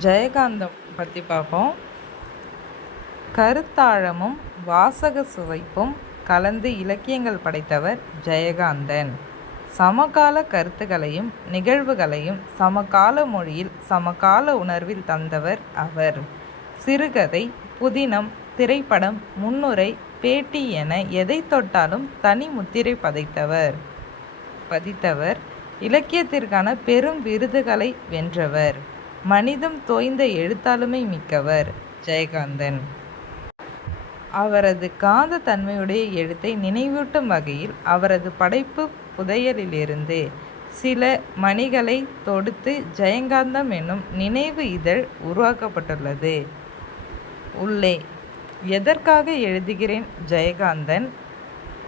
ஜெயகாந்தம் பற்றி பார்ப்போம். கருத்தாழமும் வாசக சுவைப்பும் கலந்து இலக்கியங்கள் படைத்தவர் ஜெயகாந்தன். சமகால கருத்துகளையும் நிகழ்வுகளையும் சமகால மொழியில் சமகால உணர்வில் தந்தவர் அவர். சிறுகதை புதினம் திரைப்படம் முன்னுரை பேட்டி என எதை தொட்டாலும் தனி முத்திரை பதைத்தவர். பதித்தவர் இலக்கியத்திற்கான பெரும் விருதுகளை வென்றவர். மனிதம் தோய்ந்த எழுத்தாளுமை மிக்கவர் ஜெயகாந்தன். அவரது காந்த தன்மையுடைய எழுத்தை நினைவூட்டும் வகையில் அவரது படைப்பு புதையலிலிருந்து சில மணிகளை தொடுத்து ஜெயகாந்தம் என்னும் நினைவு இதழ் உருவாக்கப்பட்டுள்ளது. உள்ளே எதற்காக எழுதுகிறேன் ஜெயகாந்தன்?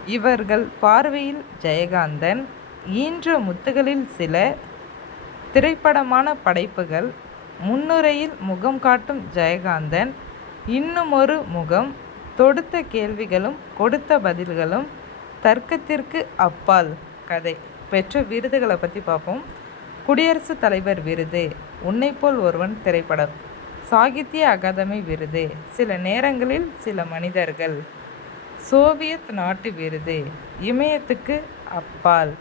இவர்கள் பார்வையில் ஜெயகாந்தன் ஈன்ற முத்துகளில் சில திரைப்படமான படைப்புகள் முன்னுரையில் முகம் காட்டும் ஜெயகாந்தன் இன்னுமொரு முகம் தொடுத்த கேள்விகளும் கொடுத்த பதில்களும் தர்க்கத்திற்கு அப்பால். கதை. பெற்ற விருதுகளை பற்றி பார்ப்போம் குடியரசுத் தலைவர் விருது உன்னை போல் ஒருவன் திரைப்படம். சாகித்ய அகாதமி விருது சில நேரங்களில் சில மனிதர்கள். சோவியத் நாட்டு விருது இமயத்துக்கு அப்பால்.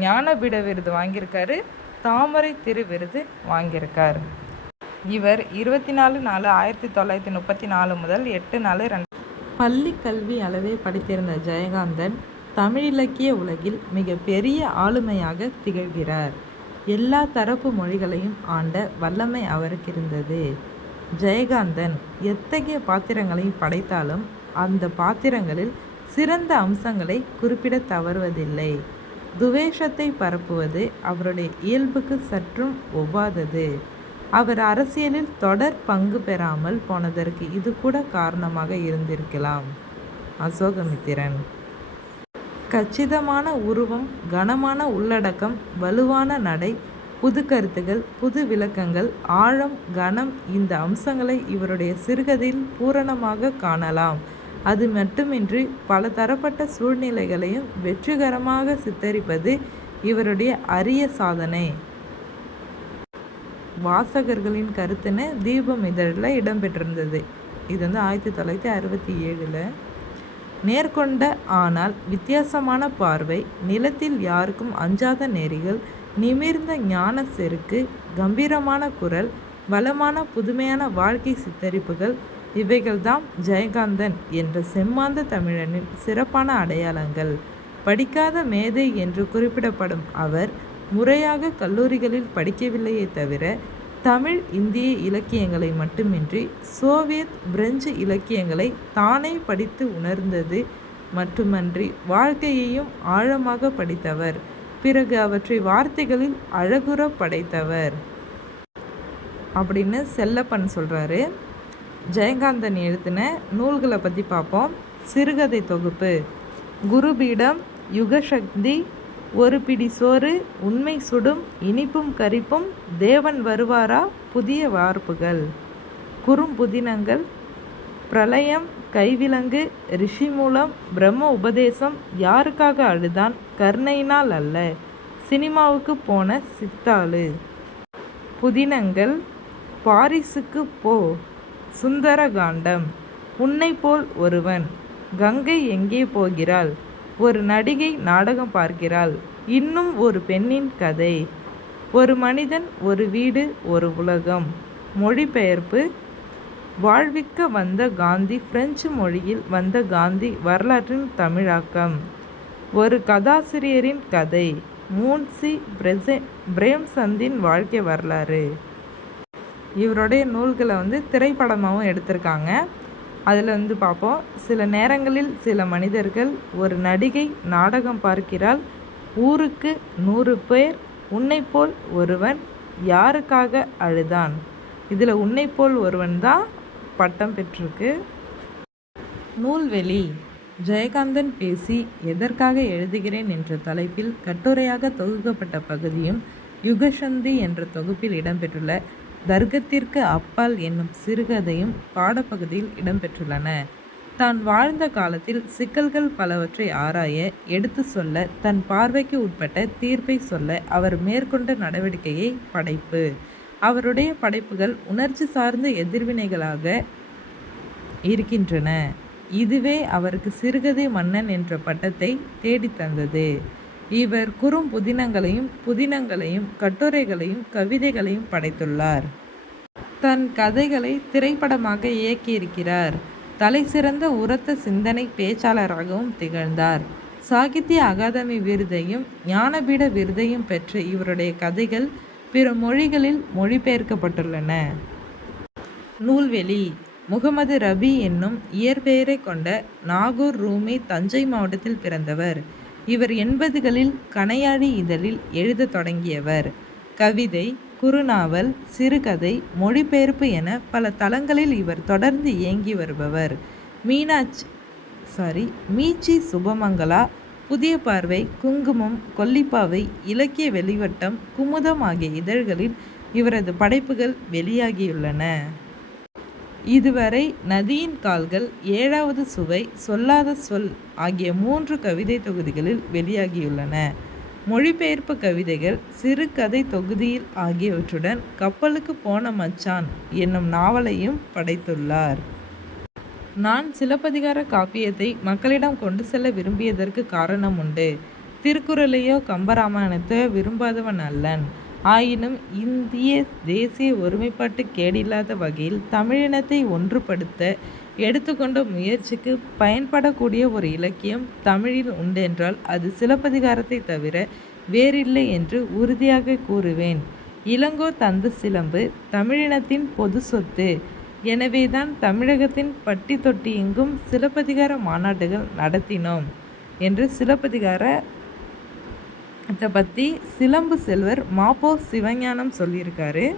ஞானபீட விருது வாங்கியிருக்காரு தாமரை திரு விருது வாங்கியிருக்கார். இவர் இருபத்தி நாலு நாலு ஆயிரத்தி தொள்ளாயிரத்தி முப்பத்தி நாலு முதல் எட்டு நாலு ரெண்டு பள்ளி கல்வி அளவே படித்திருந்த ஜெயகாந்தன் தமிழ் இலக்கிய உலகில் மிக பெரிய ஆளுமையாக திகழ்கிறார். எல்லா தரப்பு மொழிகளையும் ஆண்ட வல்லமை அவருக்கு இருந்தது. ஜெயகாந்தன் எத்தகைய பாத்திரங்களை படைத்தாலும் அந்த பாத்திரங்களில் சிறந்த அம்சங்களை குறிப்பிட தவறுவதில்லை. துவேஷத்தை பரப்புவது அவருடைய இயல்புக்கு சற்றும் ஒவ்வாதது. அவர் அரசியலில் தொடர் பங்கு பெறாமல் போனதற்கு இது கூட காரணமாக இருந்திருக்கலாம். அசோகமித்திரன். கச்சிதமான உருவம் கனமான உள்ளடக்கம் வலுவான நடை புது கருத்துகள் புது விளக்கங்கள் ஆழம் கனம் இந்த அம்சங்களை இவருடைய சிறுகதையில் பூரணமாக காணலாம். அது மட்டுமின்றி பல தரப்பட்ட சூழ்நிலைகளையும் வெற்றிகரமாக சித்தரிப்பது இவருடைய அரிய சாதனை. வாசகர்களின் கருத்துன்னு தீபம் இதழில் இடம்பெற்றிருந்தது. இது வந்து ஆயிரத்தி தொள்ளாயிரத்தி அறுபத்தி ஏழில். நேர்கொண்ட ஆனால் வித்தியாசமான பார்வை நிலத்தில் யாருக்கும் அஞ்சாத நெறிகள் நிமிர்ந்த ஞான செருக்கு கம்பீரமான குரல் வளமான புதுமையான வாழ்க்கை சித்தரிப்புகள் இவைகள்தான் ஜெயகாந்தன் என்ற செம்மாந்த தமிழனின் சிறப்பான அடையாளங்கள். படிக்காத மேதை என்று குறிப்பிடப்படும் அவர் முறையாக கல்லூரிகளில் படிக்கவில்லையே தவிர தமிழ் இந்திய இலக்கியங்களை மட்டுமின்றி சோவியத் பிரெஞ்சு இலக்கியங்களை தானே படித்து உணர்ந்தது மட்டுமன்றி வாழ்க்கையையும் ஆழமாக படித்தவர். பிறகு அவற்றை வார்த்தைகளில் அழகுற படைத்தவர். அப்படின்னு செல்லப்பன் சொல்கிறாரு ஜெயகாந்தன் எழுத்தின நூல்களை பற்றி பார்ப்போம். சிறுகதை தொகுப்பு. குருபீடம் யுகசக்தி ஒரு பிடி சோறு உண்மை சுடும் இனிப்பும் கரிப்பும் தேவன் வருவாரா புதிய வார்ப்புகள். குறும்புதினங்கள் பிரளயம் கைவிலங்கு ரிஷி மூலம் பிரம்ம உபதேசம் யாருக்காக அழுதான் கர்ணையினால் அல்ல சினிமாவுக்கு போன சித்தாளு. புதினங்கள் பாரிஸுக்கு போ சுந்தரகாண்டம். உன்னை போல் ஒருவன் கங்கை எங்கே போகிறாள்? ஒரு நடிகை நாடகம் பார்க்கிறாள். இன்னும் ஒரு பெண்ணின் கதை. ஒரு மனிதன் ஒரு வீடு ஒரு உலகம். மொழிபெயர்ப்பு. வாழ்விக்க வந்த காந்தி பிரெஞ்சு மொழியில் வந்த காந்தி வரலாற்றின் தமிழாக்கம். ஒரு கதாசிரியரின் கதை. மூன்சி பிரேம்சந்தின் வாழ்க்கை வரலாறு. இவருடைய நூல்களை வந்து திரைப்படமாகவும் எடுத்திருக்காங்க. அதில் வந்து பார்ப்போம். சில நேரங்களில் சில மனிதர்கள் ஒரு நடிகை நாடகம் பார்க்கிறாள். ஊருக்கு நூறு பேர் உன்னைப்போல் ஒருவன் யாருக்காக அழுதான்? இதில் உன்னைப்போல் ஒருவன் தான் பட்டம் பெற்றிருக்கு. நூல்வெளி. ஜெயகாந்தன் பேசி எதற்காக எழுதுகிறேன் என்ற தலைப்பில் கட்டுரையாக தொகுக்கப்பட்ட பகுதியும் யுகசந்தி என்ற தொகுப்பில் இடம்பெற்றுள்ள தர்க்கத்திற்கு அப்பால் என்னும் சிறுகதையும் பாடப்பகுதியில் இடம்பெற்றுள்ளன. தான் வாழ்ந்த காலத்தில் சிக்கல்கள் பலவற்றை ஆராய எடுத்து சொல்ல தன் பார்வைக்கு உட்பட்ட தீர்ப்பை சொல்ல அவர் மேற்கொண்ட நடவடிக்கையை படைப்பு. அவருடைய படைப்புகள் உணர்ச்சி சார்ந்த எதிர்வினைகளாக இருக்கின்றன. இதுவே அவருக்கு சிறுகதை மன்னன் என்ற பட்டத்தை தேடித்தந்தது இவர் குறும் புதினங்களையும் புதினங்களையும் கட்டுரைகளையும் கவிதைகளையும் படைத்துள்ளார். தன் கதைகளை திரைப்படமாக இயக்கியிருக்கிறார். தலைசிறந்த உரத்த சிந்தனை பேச்சாளராகவும் திகழ்ந்தார். சாகித்ய அகாதமி விருதையும் ஞானபீட விருதையும் பெற்ற இவருடைய கதைகள் பிற மொழிகளில் மொழிபெயர்க்கப்பட்டுள்ளன. நூல்வெளி முகமது ரபி என்னும் இயற்பெயரை கொண்ட நாகூர் ரூமி தஞ்சை மாவட்டத்தில் பிறந்தவர். இவர் எண்பதுகளில் கணையாழி இதழில் எழுதத் தொடங்கியவர். கவிதை குறுநாவல் சிறுகதை மொழிபெயர்ப்பு என பல தளங்களில் இவர் தொடர்ந்து இயங்கி வருபவர். மீனாட்சி சாரி மீச்சி சுபமங்களா புதிய பார்வை குங்குமம் கொல்லிப்பாவை இலக்கிய வெளிவட்டம் குமுதம் ஆகிய இதழ்களில் இவரது படைப்புகள் வெளியாகியுள்ளன. இதுவரை நதியின் கால்கள் ஏழாவது சுவை சொல்லாத சொல் ஆகிய மூன்று கவிதை தொகுதிகளில் வெளியாகியுள்ளன. மொழிபெயர்ப்பு கவிதைகள் சிறுகதை தொகுதியில் ஆகியவற்றுடன் கப்பலுக்கு போன மச்சான் என்னும் நாவலையும் படைத்துள்ளார். நான் சிலப்பதிகார காப்பியத்தை மக்களிடம் கொண்டு செல்ல விரும்பியதற்கு காரணம் உண்டு. திருக்குறளையோ கம்பராமாயணத்தையோ விரும்பாதவன் அல்லன். ஆயினும் இந்திய தேசிய ஒருமைப்பாட்டு கேடில்லாத வகையில் தமிழினத்தை ஒன்றுபடுத்த எடுத்துக்கொண்ட முயற்சிக்கு பயன்படக்கூடிய ஒரு இலக்கியம் தமிழில் உண்டென்றால் அது சிலப்பதிகாரத்தை தவிர வேறில்லை என்று உறுதியாக கூறுவேன். இளங்கோ தந்த சிலம்பு தமிழினத்தின் பொது சொத்து. எனவேதான் தமிழகத்தின் பட்டி தொட்டி எங்கும் சிலப்பதிகார மாநாடுகள் நடத்தினோம் என்று சிலப்பதிகார இதை பற்றி சிலம்பு செல்வர் மாப்போ சிவஞானம் சொல்லியிருக்காரு.